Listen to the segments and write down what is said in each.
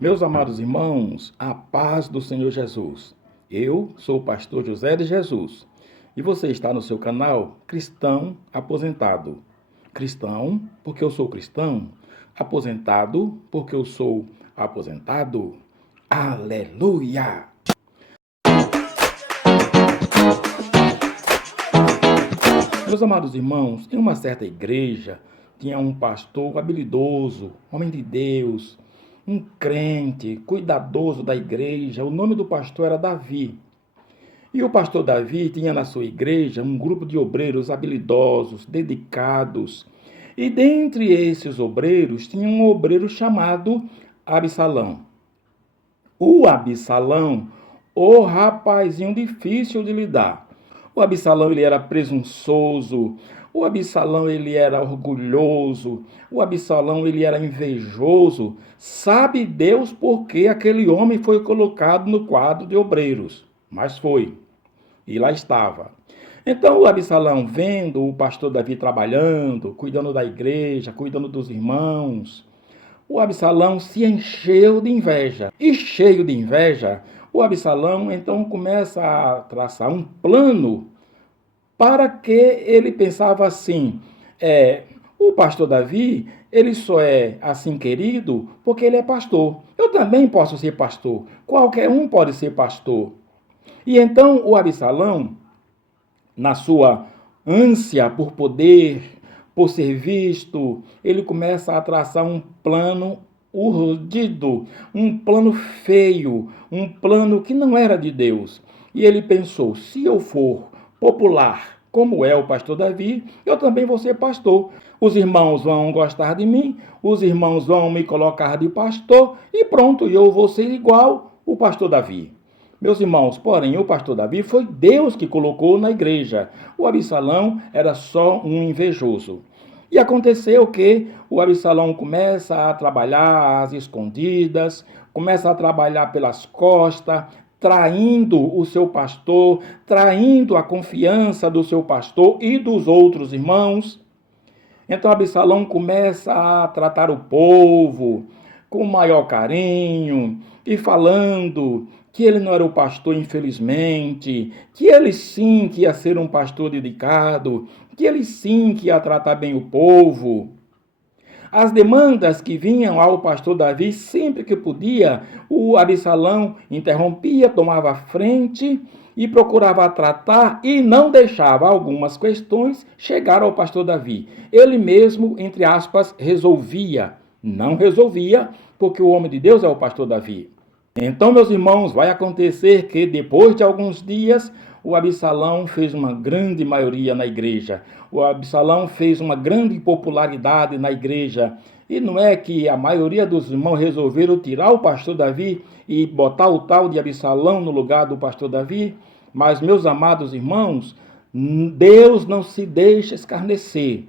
Meus amados irmãos, a paz do Senhor Jesus. Eu sou o pastor José de Jesus e você está no seu canal Cristão Aposentado. Cristão porque eu sou cristão, aposentado porque eu sou aposentado. Aleluia! Meus amados irmãos, em uma certa igreja tinha um pastor habilidoso, homem de Deus, um crente, cuidadoso da igreja. O nome do pastor era Davi. E o pastor Davi tinha na sua igreja um grupo de obreiros habilidosos, dedicados. E dentre esses obreiros tinha um obreiro chamado Absalão. O Absalão, o rapazinho difícil de lidar. O Absalão ele era presunçoso, o Absalão ele era orgulhoso, o Absalão ele era invejoso. Sabe Deus por que aquele homem foi colocado no quadro de obreiros, mas foi, e lá estava. Então o Absalão, vendo o pastor Davi trabalhando, cuidando da igreja, cuidando dos irmãos, o Absalão se encheu de inveja. E cheio de inveja, o Absalão então começa a traçar um plano para que ele pensava assim, o pastor Davi, ele só é assim querido porque ele é pastor. Eu também posso ser pastor. Qualquer um pode ser pastor. E então o Absalão, na sua ânsia por poder, por ser visto, ele começa a traçar um plano urdido, um plano feio, um plano que não era de Deus. E ele pensou, se eu for popular, como é o pastor Davi, eu também vou ser pastor. Os irmãos vão gostar de mim, os irmãos vão me colocar de pastor e pronto, eu vou ser igual o pastor Davi. Meus irmãos, porém, o pastor Davi foi Deus que colocou na igreja. O Absalão era só um invejoso. E aconteceu que o Absalão começa a trabalhar às escondidas, começa a trabalhar pelas costas, traindo o seu pastor, traindo a confiança do seu pastor e dos outros irmãos. Então Absalão começa a tratar o povo com maior carinho e falando que ele não era o pastor, infelizmente, que ele sim que ia ser um pastor dedicado, que ele sim que ia tratar bem o povo. As demandas que vinham ao pastor Davi, sempre que podia, o Absalão interrompia, tomava frente e procurava tratar e não deixava algumas questões chegar ao pastor Davi. Ele mesmo, entre aspas, resolvia. Não resolvia, porque o homem de Deus é o pastor Davi. Então, meus irmãos, vai acontecer que depois de alguns dias, o Absalão fez uma grande maioria na igreja. O Absalão fez uma grande popularidade na igreja. E não é que a maioria dos irmãos resolveram tirar o pastor Davi e botar o tal de Absalão no lugar do pastor Davi? Mas, meus amados irmãos, Deus não se deixa escarnecer.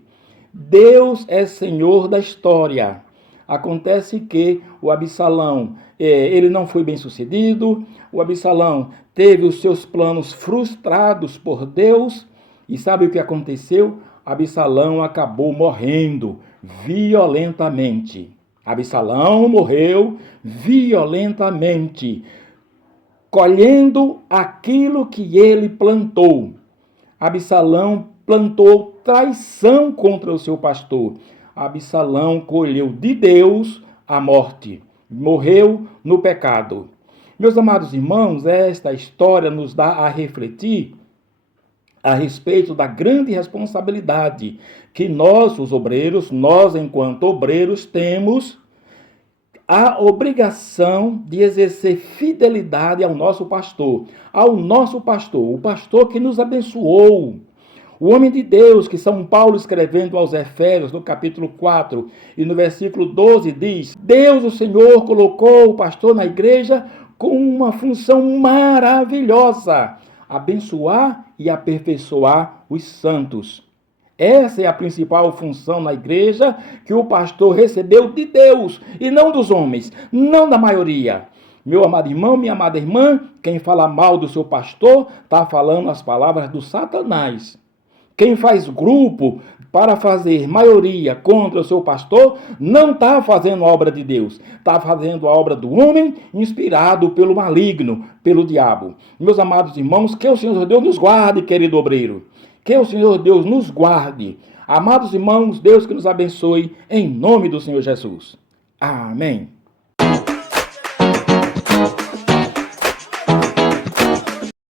Deus é Senhor da história. Acontece que o Absalão, ele não foi bem sucedido, o Absalão teve os seus planos frustrados por Deus, e sabe o que aconteceu? Absalão acabou morrendo violentamente. Absalão morreu violentamente, colhendo aquilo que ele plantou. Absalão plantou traição contra o seu pastor. Absalão colheu de Deus a morte. Morreu no pecado. Meus amados irmãos, esta história nos dá a refletir a respeito da grande responsabilidade que nós, os obreiros, nós enquanto obreiros, temos a obrigação de exercer fidelidade ao nosso pastor, o pastor que nos abençoou. O homem de Deus, que São Paulo escrevendo aos Efésios, no capítulo 4 e no versículo 12, diz: Deus, o Senhor, colocou o pastor na igreja com uma função maravilhosa: abençoar e aperfeiçoar os santos. Essa é a principal função na igreja que o pastor recebeu de Deus e não dos homens, não da maioria. Meu amado irmão, minha amada irmã, quem fala mal do seu pastor está falando as palavras do Satanás. Quem faz grupo para fazer maioria contra o seu pastor, não está fazendo a obra de Deus. Está fazendo a obra do homem inspirado pelo maligno, pelo diabo. Meus amados irmãos, que o Senhor Deus nos guarde, querido obreiro. Que o Senhor Deus nos guarde. Amados irmãos, Deus que nos abençoe, em nome do Senhor Jesus. Amém.